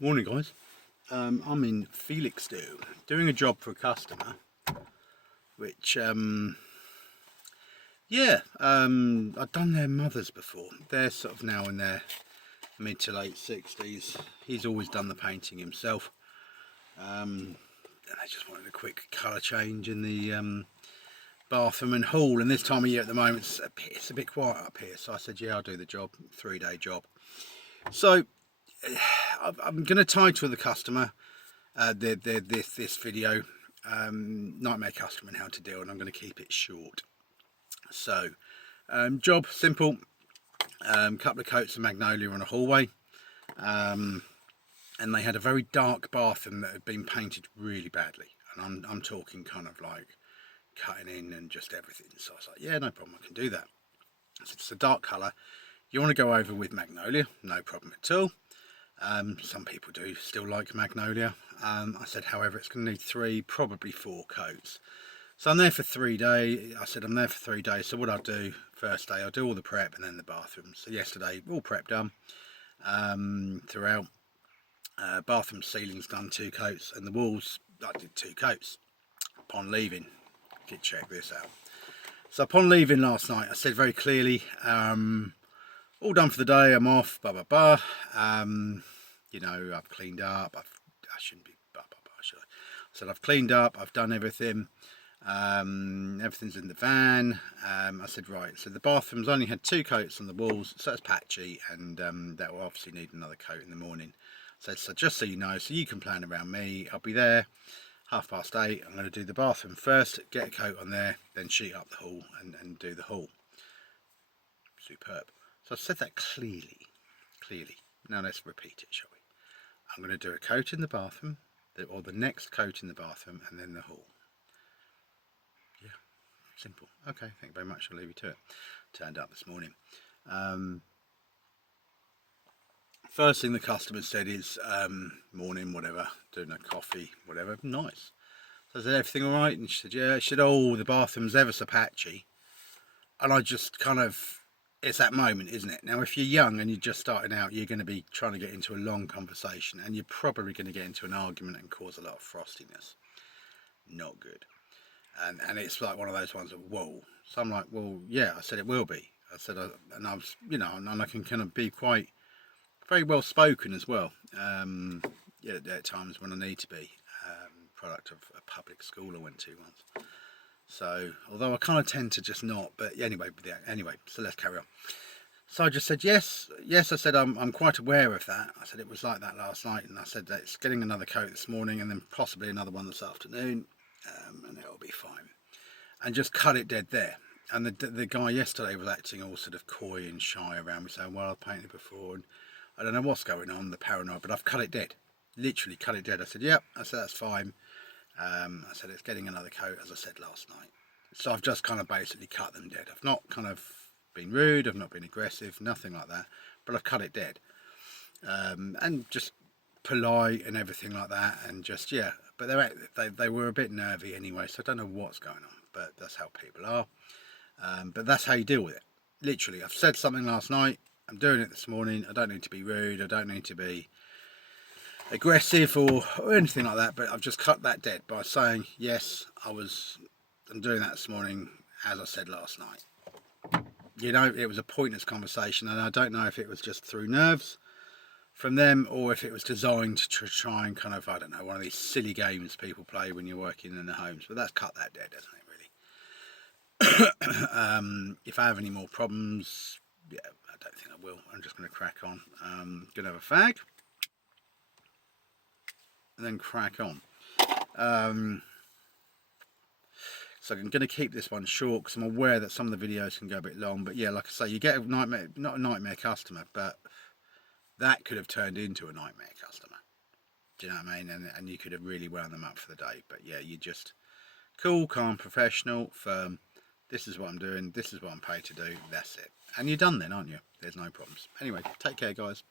Morning guys, I'm in Felixstowe doing a job for a customer which I've done their mothers before. They're sort of now in their mid to late 60s. He's always done the painting himself, and I just wanted a quick colour change in the bathroom and hall, and this time of year at the moment it's a bit quiet up here, so I said yeah, I'll do the job. 3-day job. So I'm going to title the customer this video Nightmare Customer and How to Deal, and I'm going to keep it short. So job simple, couple of coats of magnolia on a hallway, and they had a very dark bathroom that had been painted really badly, and I'm talking kind of like cutting in and just everything. So I was like, yeah, no problem, I can do that. So it's a dark colour. You want to go over with magnolia, no problem at all. Some people do still like magnolia. I said, however, it's going to need 3, probably 4 coats. So I'm there for 3 days. I said I'm there for 3 days. So what I'll do, first day, I'll do all the prep and then the bathroom. So yesterday, all prep done throughout. Bathroom ceilings done 2 coats, and the walls I did 2 coats. Upon leaving, did check this out. So upon leaving last night, I said very clearly, all done for the day, I'm off, blah, blah, blah. You know, I've cleaned up, I shouldn't be, blah, blah, blah, should I? I said I've cleaned up, I've done everything, everything's in the van. I said, right, so the bathroom's only had 2 coats on the walls, so it's patchy, and that will obviously need another coat in the morning. So just so you know, so you can plan around me, I'll be there 8:30. I'm going to do the bathroom first, get a coat on there, then sheet up the hall and do the hall. Superb. So I've said that clearly. Now let's repeat it, shall we? I'm going to do a coat in the bathroom, or the next coat in the bathroom, and then the hall. Yeah, simple. Okay, thank you very much. I'll leave you to it. Turned up this morning. First thing the customer said is, morning, whatever, doing a coffee, whatever, nice. So I said, everything all right? And she said, yeah. She said, oh, the bathroom's ever so patchy. And I just kind of, it's that moment, isn't it? Now, if you're young and you're just starting out, you're going to be trying to get into a long conversation, and you're probably going to get into an argument and cause a lot of frostiness. Not good. And it's like one of those ones of, whoa. So I'm like, well, yeah, I said it will be. I said, and I was, you know, and I can kind of be quite, very well spoken as well. Yeah, at times when I need to be. Product of a public school I went to once. So, although I kind of tend to just not, but anyway, so let's carry on. So I just said, yes, I said, I'm quite aware of that. I said, it was like that last night, and I said that it's getting another coat this morning, and then possibly another one this afternoon, and it'll be fine. And just cut it dead there. And the guy yesterday was acting all sort of coy and shy around me, saying, well, I've painted before, and I don't know what's going on, the paranoid, but I've cut it dead. Literally cut it dead. I said, yep, I said, that's fine. I said, it's getting another coat, as I said last night. So I've just kind of basically cut them dead. I've not kind of been rude, I've not been aggressive, nothing like that, but I've cut it dead. And just polite and everything like that, and just, yeah, but they were a bit nervy anyway, so I don't know what's going on, but that's how people are. But that's how you deal with it. Literally, I've said something last night, I'm doing it this morning, I don't need to be rude, I don't need to be aggressive or anything like that, but I've just cut that dead by saying, yes, I'm doing that this morning, as I said last night. You know, it was a pointless conversation, and I don't know if it was just through nerves from them, or if it was designed to try and kind of, I don't know, one of these silly games people play when you're working in the homes, but that's cut that dead, doesn't it, really? If I have any more problems, yeah, I don't think I will. I'm just going to crack on. Gonna have a fag, and then crack on. So I'm going to keep this one short because I'm aware that some of the videos can go a bit long, but yeah, like I say, you get a nightmare, not a nightmare customer, but that could have turned into a nightmare customer. Do you know what I mean? And you could have really wound them up for the day. But yeah, you just cool, calm, professional, firm. This is what I'm doing, this is what I'm paid to do, that's it. And you're done then, aren't you? There's no problems. Anyway, take care guys.